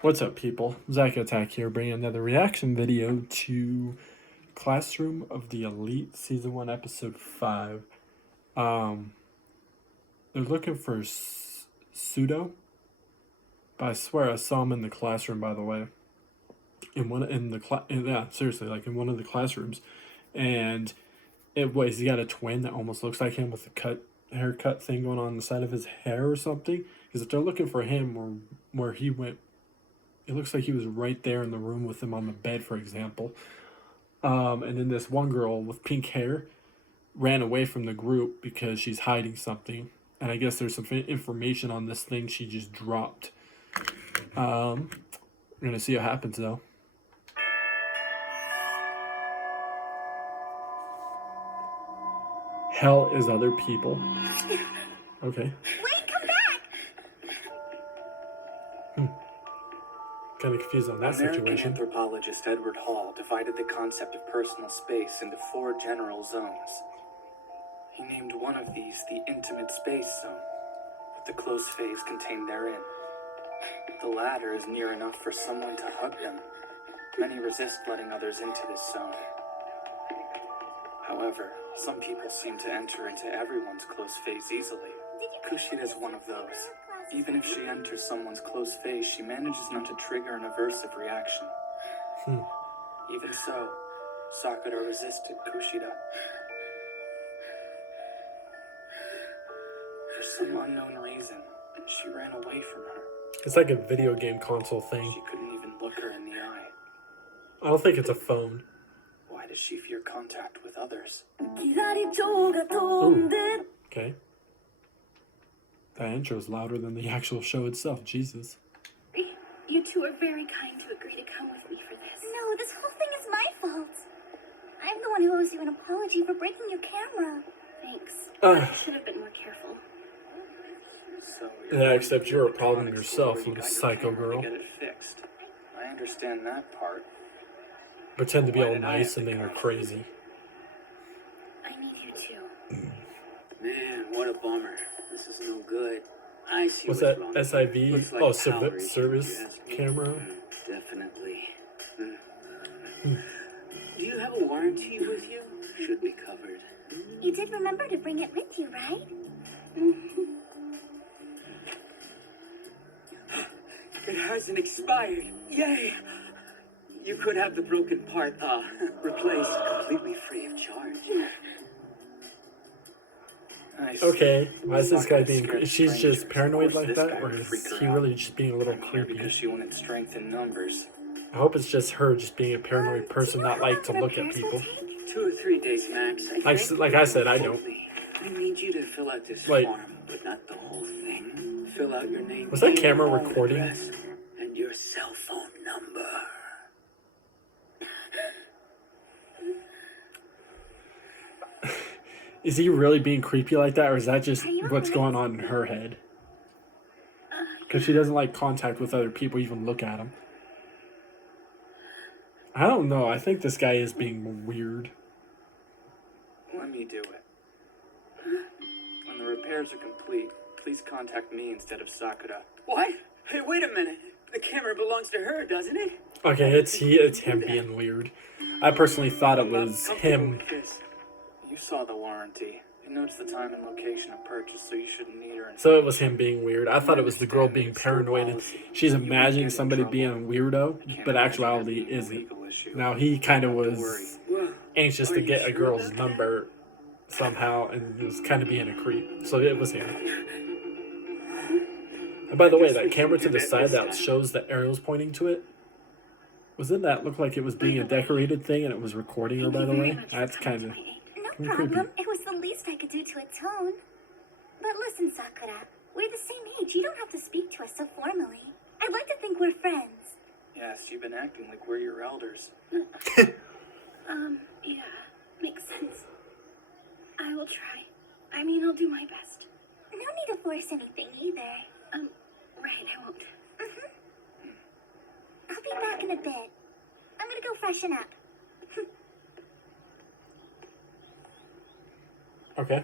What's up, people? Zach Attack here, bringing another reaction video to Classroom of the Elite Season 1, Episode 5. Um, they're looking for Pseudo, but I swear I saw him in the classroom, by the way. Seriously, like in one of the classrooms. And he's got a twin that almost looks like him with a haircut thing going on the side of his hair or something. Because if they're looking for him or where he went, it looks like he was right there in the room with him on the bed, for example. And then this one girl with pink hair ran away from the group because she's hiding something. And I guess there's some information on this thing she just dropped. We're going to see what happens, though. Hell is other people. Okay. Wait, come back! Kind of confused on that situation. American anthropologist Edward Hall divided the concept of personal space into 4 general zones. He named one of these the intimate space zone, with the close phase contained therein. The latter is near enough for someone to hug them. Many resist letting others into this zone. However, some people seem to enter into everyone's close phase easily. Kushida is one of those. Even if she enters someone's close phase, she manages not to trigger an aversive reaction. Even so, Sakura resisted Kushida. For some unknown reason, she ran away from her. It's like a video game console thing. She couldn't even look her in the eye. I don't think it's a phone. Why does she fear contact with others? Ooh. Okay. That intro is louder than the actual show itself. Jesus. You two are very kind to agree to come with me for this. No, this whole thing is my fault. I'm the one who owes you an apology for breaking your camera. Thanks. I should have been more careful. So Yeah, except you're a problem yourself, little psycho girl. Get it fixed. I understand that part. Pretend to be all nice and then you're crazy. I need you too. Man, what a bummer. This is no good. I see What's what's that? wrong. SIV? Looks like Oh, power issues, service if you ask me. camera? Definitely. Do you have a warranty with you? Should be covered. You did remember to bring it with you, right? It hasn't expired. Yay! You could have the broken part replaced completely free of charge. Okay, why is this guy being... She's just paranoid like that? Or is he really just being a little creepy? Because she wanted strength in numbers. I hope it's just her just being a paranoid person, not like to look at people. 2 or 3 days max. Like I said, I don't. I need you to fill out this Like- form, but not the whole thing. Fill out your name. Was that camera email recording? address, and your cell phone number. Is he really being creepy like that, or is that just what's going on in her head? Because she doesn't like contact with other people, even look at them. I don't know. I think this guy is being weird. Let me do it. When the repairs are complete, please contact me instead of Sakura. What? Hey, wait a minute. The camera belongs to her, doesn't it? Okay, it's him being weird. I personally thought it was him. You saw the warranty. It notes the time and location of purchase, so you shouldn't need her. So it was him being weird. I thought it was the girl being paranoid and she's imagining somebody being a weirdo, but actuality isn't. Now he kind of was anxious to get a girl's number somehow and he was kind of being a creep. So it was him. And by the way, that camera to the side that shows the arrows pointing to it, wasn't that look like it was being a decorated thing and it was recording her, by the way? That's kind of No problem. It was the least I could do to atone. But listen, Sakura, we're the same age. You don't have to speak to us so formally. I'd like to think we're friends. Yes, you've been acting like we're your elders. Yeah, makes sense. I will try. I mean, I'll do my best. No need to force anything either. Right, I won't. I'll be back in a bit. I'm gonna go freshen up. Okay.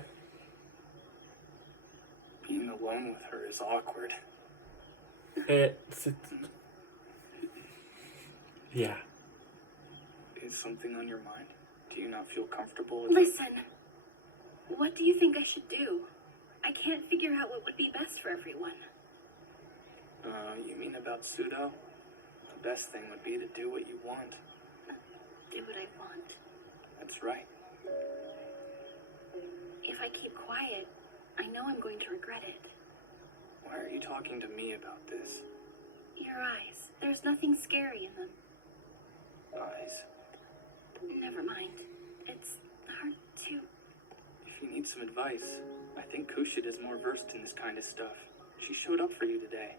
Being alone with her is awkward. Yeah. Is something on your mind? Do you not feel comfortable with Listen, what do you think I should do? I can't figure out what would be best for everyone. You mean about pseudo? The best thing would be to do what you want. Do what I want. That's right. If I keep quiet, I know I'm going to regret it. Why are you talking to me about this? Your eyes. There's nothing scary in them. Eyes? Never mind. It's hard to... If you need some advice, I think Kushida is more versed in this kind of stuff. She showed up for you today.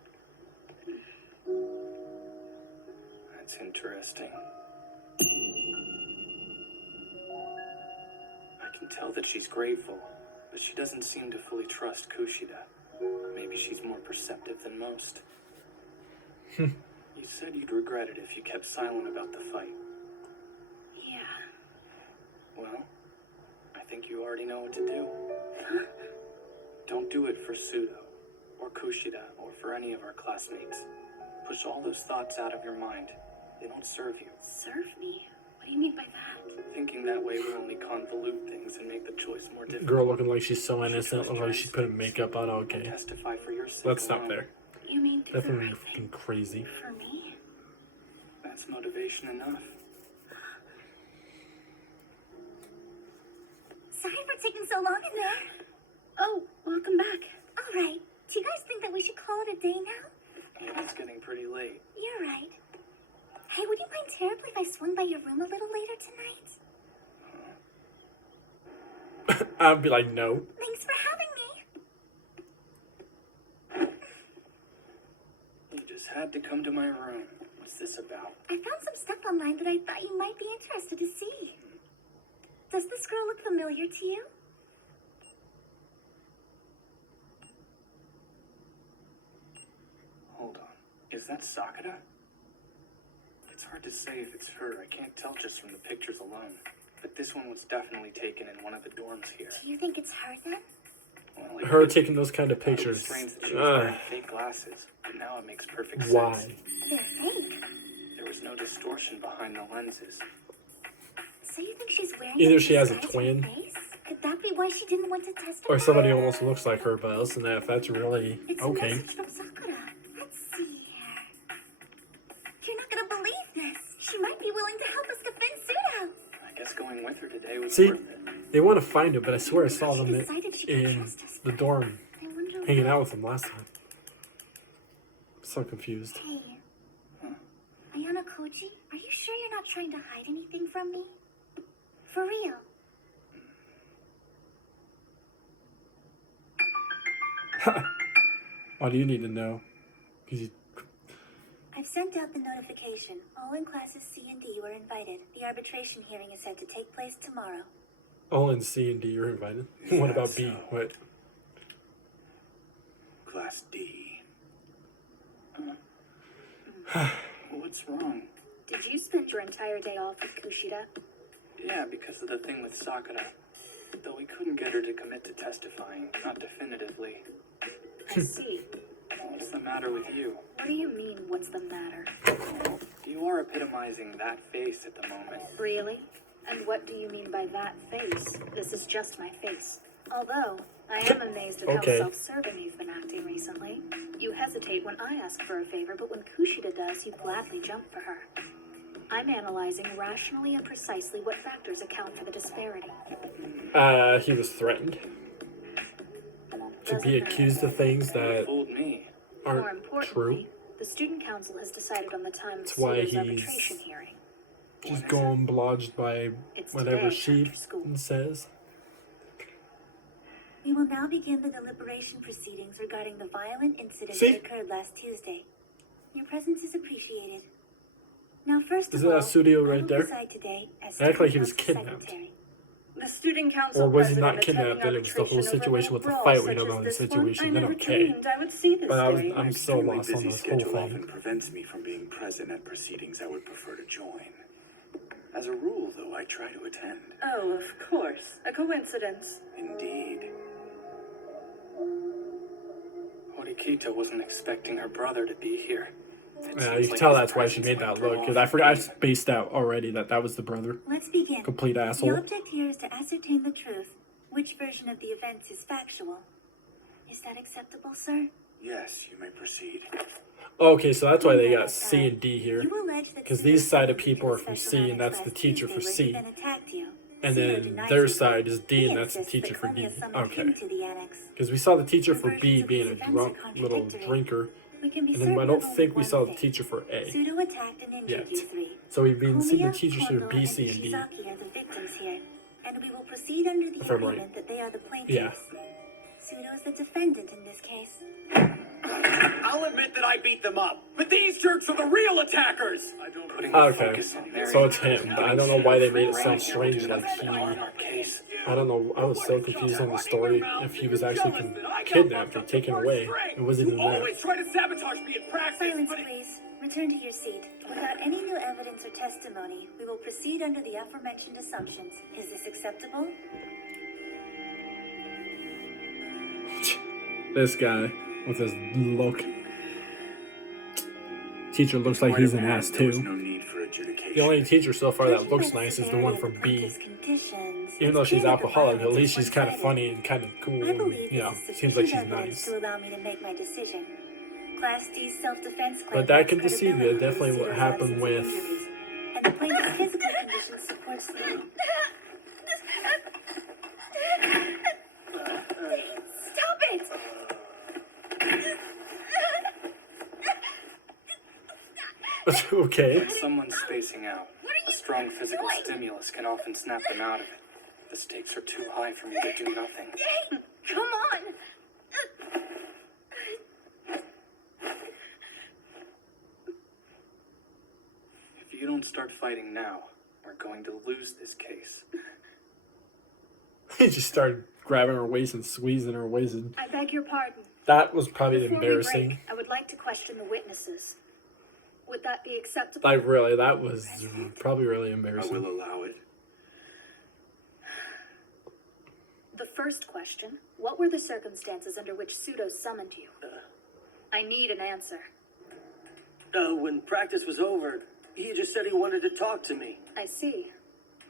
That's interesting. I can tell that she's grateful, but she doesn't seem to fully trust Kushida. Maybe she's more perceptive than most. You said you'd regret it if you kept silent about the fight. Yeah. Well, I think you already know what to do. Don't do it for Pseudo, or Kushida, or for any of our classmates. Push all those thoughts out of your mind. They don't serve you. Serve me? What do you mean by that? Thinking that way will only convolute things and make the choice more difficult. Girl looking like she's so innocent, looking like she put makeup on. Okay. Testify for your sake Let's stop alone. there. You mean do the Definitely right fucking thing crazy. for me? That's motivation enough. Sorry for taking so long in there. Oh, welcome back. All right. Do you guys think that we should call it a day now? It's getting pretty late. You're right. Hey, would you mind terribly if I swung by your room a little later tonight? I'd be like, no. Thanks for having me. You just had to come to my room. What's this about? I found some stuff online that I thought you might be interested to see. Does this girl look familiar to you? Hold on. Is that Sakura? It's hard to say if it's her. I can't tell just from the pictures alone. But this one was definitely taken in one of the dorms here. Do you think it's her then? Well, it Her could be. taking those kind of It was pictures. strange that she was wearing fake glasses, but now it makes perfect sense. Why? They're fake. There was no distortion behind the lenses. So you think she's wearing Either it she has a disguise her twin. face? Could that be why she didn't want to testify? Or somebody almost looks like her, but other than that, if that's really It's a okay. message from Sakura. Let's see here. You're not gonna believe this. She might be willing to help us defend Pseudo. I guess going with her today was See, worth it. they want to find it, but I swear I saw She them decided she could in trust us. the dorm, I wonder hanging why. out with them last time. So confused. Hey, Ayana Koji, are you sure you're not trying to hide anything from me? For real? Why do you need to know? 'Cause you, I've sent out the notification. All in classes C and D were invited. The arbitration hearing is set to take place tomorrow. all in C and D, you're invited. What about B? What? Class D. What's wrong? Did you spend your entire day off with Kushida? Yeah, because of the thing with Sakura. Though we couldn't get her to commit to testifying, not definitively. I see. What's the matter with you? What do you mean, what's the matter? You are epitomizing that face at the moment. Really? And what do you mean by that face? This is just my face. Although, I am amazed at Okay. how self-serving you've been acting recently. You hesitate when I ask for a favor, but when Kushida does, you gladly jump for her. I'm analyzing rationally and precisely what factors account for the disparity. He was threatened to Doesn't be matter. accused of things that Fooled me. More aren't importantly, true. the student council has decided on the time of That's why Pseudo's he's arbitration hearing. Just going blodged by It's whatever today she after school. says. We will now begin the deliberation proceedings regarding the violent incident See? that occurred last Tuesday. Your presence is appreciated. Now, first Isn't of that all, studio I right will there? preside today as It acted like he student was council kidnapped. secretary. The student council Or was he not president attending kidnapped? Then it was the whole arbitration over situation with the brawls fight. We such don't as know the this one. situation. I Then never okay. dreamed I would see this But day. I'm so extremely lost on busy this whole schedule often thing. prevents me from being present at proceedings I would prefer to join. As a rule, though, I try to attend. Oh, of course. A coincidence. Indeed. Horikita wasn't expecting her brother to be here. It Yeah, seems you can like tell his that's why she presence made might that throw look. Because off I forgot, I the- spaced out already that was the brother. Let's begin. Complete asshole. The object here is to ascertain the truth. Which version of the events is factual? Is that acceptable, sir? Yes, you may proceed. Okay, so that's why they got Right, C and D here. You allege that Because Pseudo these side of summoned you people to are the from special C, and that's annex the last teacher Tuesday for where C. he then attacked you. And Pseudo then denies their it. side is D, He and that's the insists teacher that for D. Cornea summoned him Okay. to the annex. Because we saw the teacher The for B versions of being these a events drunk are little contradictory. drinker. We can be And then I certain don't of only think we one saw the thing. teacher for A Pseudo attacked and injured yet. you three. So we've been seeing the Komiya, teachers for Kondo, B, and C, and D. Ishizaki are the victims here, and we will proceed under the If I'm right. agreement that they are the plaintiffs. Yeah. Pseudo is the defendant in this case. I'll admit that I beat them up, but these jerks are the real attackers! I don't Putting the Okay, focus on Mary, so it's him, but I don't know why they made it sound Ray strange will do like nothing he... on our case. I don't know, I was so confused on the story if he was actually kidnapped or taken away. It wasn't even that. Always try to sabotage me in practice, Silence, but please. Return to your seat. Without any new evidence or testimony, we will proceed under the aforementioned assumptions. Is this acceptable? This guy with his look. Teacher looks like he's an ass There was too. no need for adjudication. The only teacher so far that Judging looks by the nice is the one severity from of the B. plaintiff's conditions, Even though it's she's clear that the alcoholic, at violence least is she's kind of one-sided. funny and kind of cool. I And, believe you know, this is seems like sufficient she's evidence nice. to allow me to make my decision. Class D's self-defense claim But that lacks can deceive you. credibility Definitely due to what Pseudo's happened absence of with... injuries, and the plaintiff's physical condition supports the... Stop it! Okay. When someone's spacing out, a strong physical stimulus can often snap them out of it. The stakes are too high for me to do nothing. Dang! Come on! If you don't start fighting now, we're going to lose this case. He just started grabbing her waist and squeezing her waist. And I beg your pardon. that was probably Before we embarrassing. break, I would like to question the witnesses. Would that be acceptable? Like, really, that was probably really I embarrassing. will allow it. The first question, what were the circumstances under which Pseudo summoned you? I need an answer. When practice was over, he just said he wanted to talk to me. I see.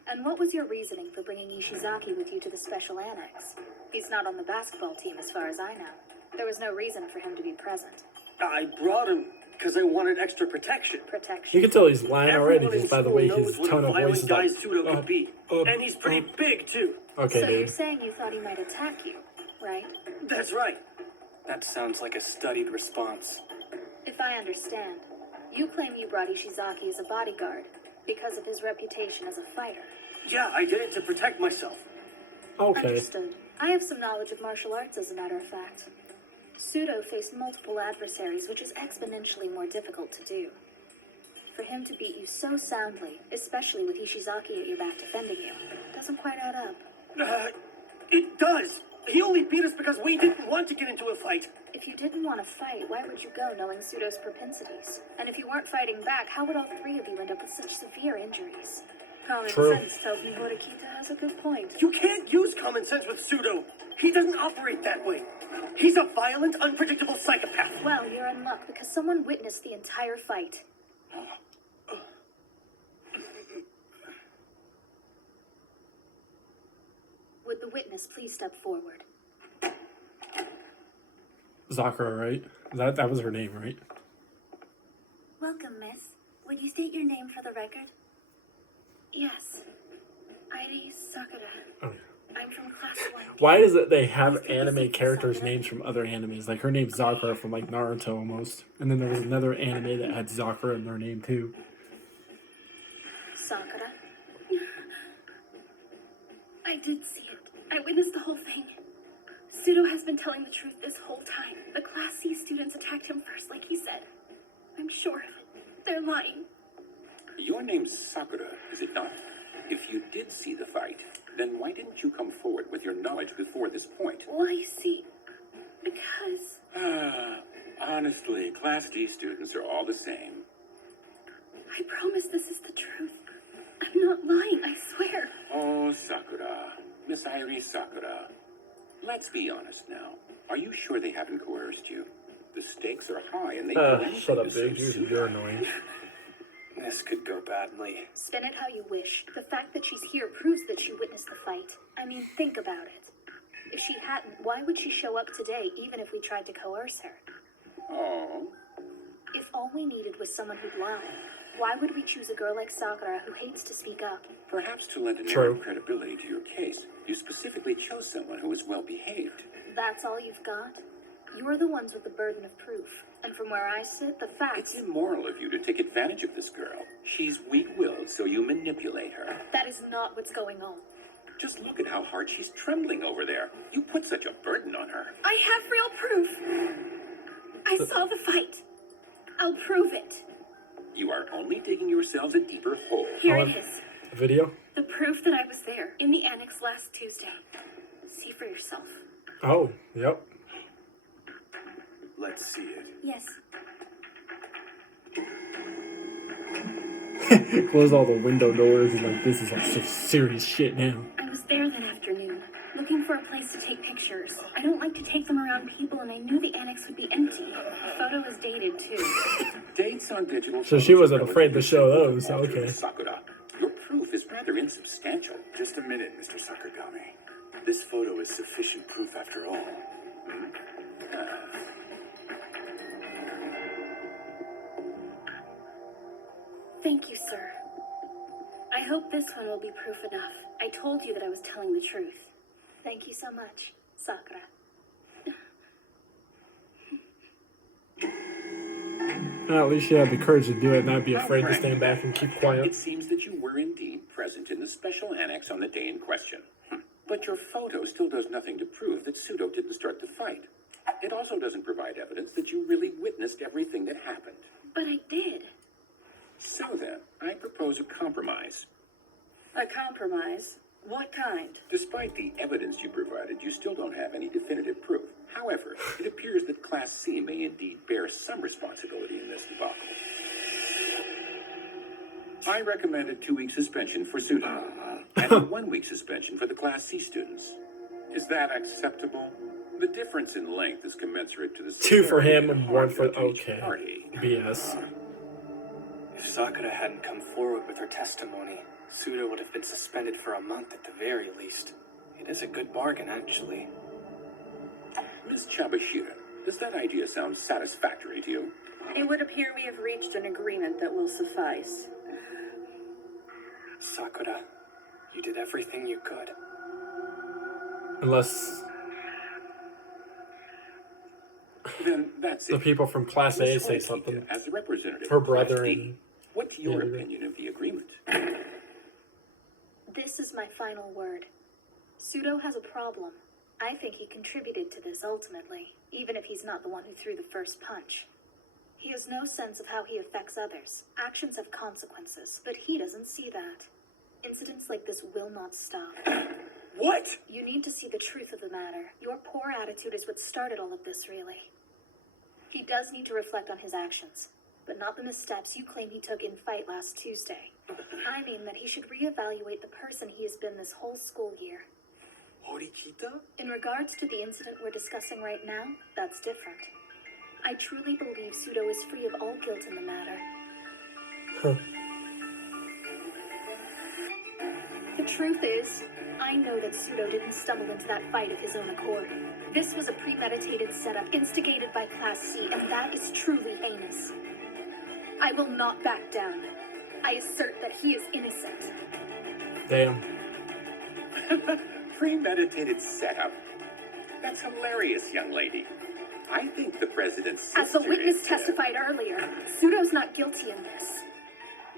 And what was your reasoning for bringing Ishizaki with you to the special annex? He's not on the basketball team as far as I know. There was no reason for him to be present. I brought him because I wanted extra protection. You Protection. can tell he's lying already Everyone in just by the school way knows his what a tone of voice violent is guy like. Pseudo could be. And he's pretty big, too. Okay, So you're dude. saying you thought he might attack you, right? That's right. That sounds like a studied response. If I understand, you claim you brought Ishizaki as a bodyguard because of his reputation as a fighter. Yeah, I did it to protect myself. Okay. Understood. I have some knowledge of martial arts, as a matter of fact. Pseudo faced multiple adversaries, which is exponentially more difficult to do. For him to beat you so soundly, especially with Ishizaki at your back defending you, doesn't quite add up. It does. He only beat us because we didn't want to get into a fight. If you didn't want to fight, why would you go knowing Pseudo's propensities? And if you weren't fighting back, how would all three of you end up with such severe injuries? Common True. sense tells me Horikita has a good point. You can't use common sense with Pseudo. He doesn't operate that way. He's a violent, unpredictable psychopath. Well, you're in luck because someone witnessed the entire fight. Would the witness please step forward? Zakura, right? That was her name, right? Welcome, miss. Would you state your name for the record? Yes. Iri Sakura. Oh. I'm from class 1. Why is it they have anime characters' names from other animes? Like her name's Zakura from like Naruto almost. And then there was another anime that had Zakura in their name too. Sakura. I did see it. I witnessed the whole thing. Pseudo has been telling the truth this whole time. The Class C students attacked him first, like he said. I'm sure of it. They're lying. Your name's Sakura, is it not? If you did see the fight, then why didn't you come forward with your knowledge before this point? Well, you see, because Honestly, Class D students are all the same. I promise this is the truth. I'm not lying, I swear. Oh, Sakura. Miss Irie Sakura. Let's be honest now. Are you sure they haven't coerced you? The stakes are high, and they do anything Shut up, to save dude. Sudo. You're annoying. This could go badly. Spin it how you wish. The fact that she's here proves that she witnessed the fight. I mean, think about it. If she hadn't, why would she show up today, even if we tried to coerce her? Oh, If all we needed was someone who'd lie, why would we choose a girl like Sakura who hates to speak up? perhaps to lend a True. narrow credibility to your case, you specifically chose someone who was well behaved. That's all you've got? You're the ones with the burden of proof. And from where I sit, the It's facts... immoral of you to take advantage of this girl. She's weak-willed, so you manipulate her. That is not what's going on. Just look at how hard she's trembling over there. You put such a burden on her. I have real proof. I saw the fight. I'll prove it. You are only digging yourselves a deeper hole. Here Oh, it is. Video? The proof that I was there, in the annex last Tuesday. See for yourself. Oh, yep. Let's see it. Yes. Close all the window doors and like, this is like some serious shit now. I was there that afternoon, looking for a place to take pictures. I don't like to take them around people, and I knew the annex would be empty. The photo was dated, too. Dates on digital. So she photos wasn't are afraid to show relatively those, simple, okay. Sakura. Your proof is rather insubstantial. Just a minute, Mr. Sakagami. This photo is sufficient proof after all. Thank you, sir. I hope this one will be proof enough. I told you that I was telling the truth. Thank you so much, Sakura. Well, at least she had the courage to do it and not be afraid to stand back and keep quiet. It seems that you were indeed present in the special annex on the day in question. But your photo still does nothing to prove that Pseudo didn't start the fight. It also doesn't provide evidence that you really witnessed everything that happened. But I did. So then, I propose a compromise. A compromise? What kind? Despite the evidence you provided, you still don't have any definitive proof. However, it appears that Class C may indeed bear some responsibility in this debacle. I recommend a 2-week suspension for Pseudo, and a 1-week suspension for the Class C students. Is that acceptable? The difference in length is commensurate to the 2 for severity him and and 1 for... harm to each Okay. party. BS. If Sakura hadn't come forward with her testimony, Suda would have been suspended for a month at the very least. It is a good bargain, actually. Ms. Chabashira, does that idea sound satisfactory to you? It would appear we have reached an agreement that will suffice. Sakura, you did everything you could. Unless Then that's the it. people from Class A Ms. say Hoikita, something. as a representative Her of Class brother D, and... what's your Yeah. opinion of the agreement? This is my final word. Pseudo has a problem. I think he contributed to this ultimately, even if he's not the one who threw the first punch. He has no sense of how he affects others. Actions have consequences, but he doesn't see that. Incidents like this will not stop. What? You need to see the truth of the matter. Your poor attitude is what started all of this, really. He does need to reflect on his actions, but not the missteps you claim he took in fight last Tuesday. I mean that he should reevaluate the person he has been this whole school year. Horikita? In regards to the incident we're discussing right now, that's different. I truly believe Pseudo is free of all guilt in the matter. The truth is, I know that Pseudo didn't stumble into that fight of his own accord. This was a premeditated setup instigated by Class C, and that is truly heinous. I will not back down. I assert that he is innocent. Damn. Premeditated setup? That's hilarious, young lady. I think the president's sister As the witness is, testified earlier, Pseudo's not guilty in this.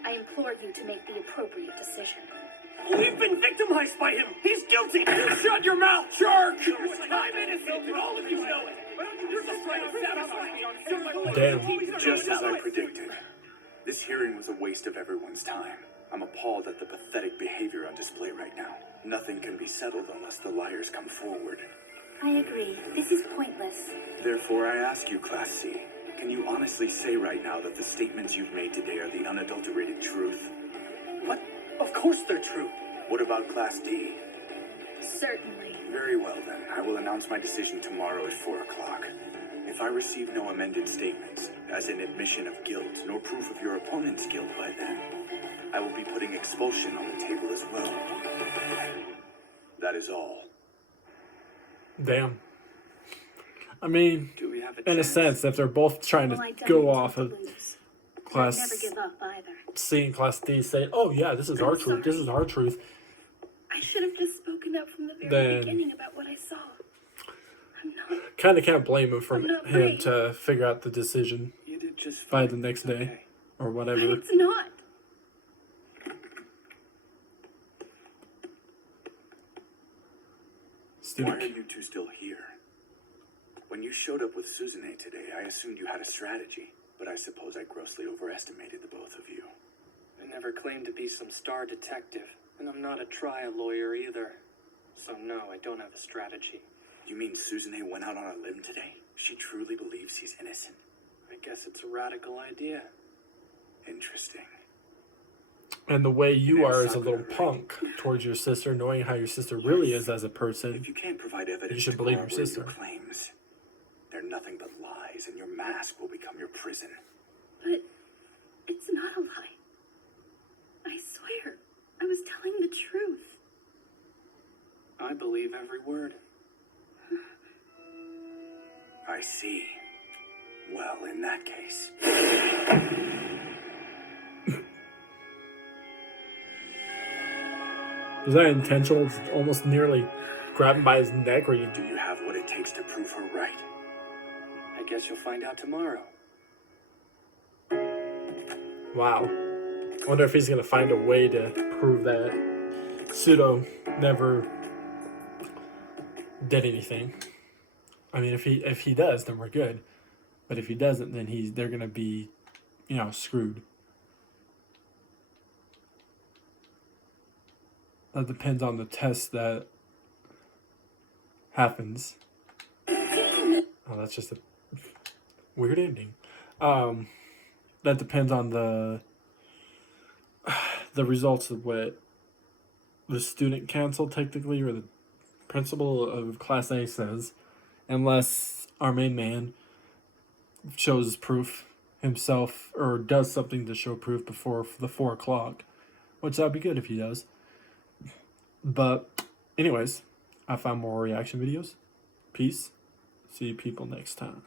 I implore you to make the appropriate decision. We've been victimized by him. He's guilty. You shut your mouth, jerk. I'm innocent, and all of you know it. You're just trying to sabotage me. Damn. Just as I predicted. This hearing was a waste of everyone's time. I'm appalled at the pathetic behavior on display right now. Nothing can be settled unless the liars come forward. I agree. This is pointless. Therefore, I ask you, Class C, can you honestly say right now that the statements you've made today are the unadulterated truth? What? Of course they're true. What about Class D? Certainly. Very well then. I will announce my decision tomorrow at 4 o'clock. If If I receive no amended statements, as an admission of guilt, nor proof of your opponent's guilt by then, I will be putting expulsion on the table as well. That is all. Damn. I mean, Do we have a in a chance? sense, if they're both trying Well, I to definitely go off intend of to lose. I'd class never give up either. C and class D, saying, "Oh yeah, this is our truth. This is our truth," I should have just spoken up from the very Then- beginning about what I saw. I'm not. kind of can't blame him from I'm not him brave. to figure out the decision You did just by fine. the next It's day okay. or But whatever. it's not. Why are Student. you two still here? When you showed up with Suzune today, I assumed you had a strategy, but I suppose I grossly overestimated the both of you. I never claimed to be some star detective, and I'm not a trial lawyer either. So no, I don't have a strategy. You mean Suzune went out on a limb today? She truly believes he's innocent? I guess it's a radical idea. Interesting. And the way you Yeah, are as a Sakura, little right. punk towards your sister, knowing how your sister really is as a person, If you can't provide evidence you should to believe your corroborate sister. claims, they're nothing but lies, and your mask will become your prison. But it's not a lie. I swear, I was telling the truth. I believe every word. I see. Well, in that case, was that intentional? It's almost nearly grab him by his neck, or you do you have what it takes to prove her right? I guess you'll find out tomorrow. Wow. I wonder if he's gonna find a way to prove that Pseudo never did anything. I mean, if he does, then we're good. But if he doesn't, then they're gonna be, screwed. That depends on the test that happens. Oh, that's just a weird ending. That depends on the results of what the student council technically or the principal of Class A says, unless our main man shows proof himself or does something to show proof before the 4 o'clock, which that'd be good if he does. But anyways, I found more reaction videos. Peace. See you people next time.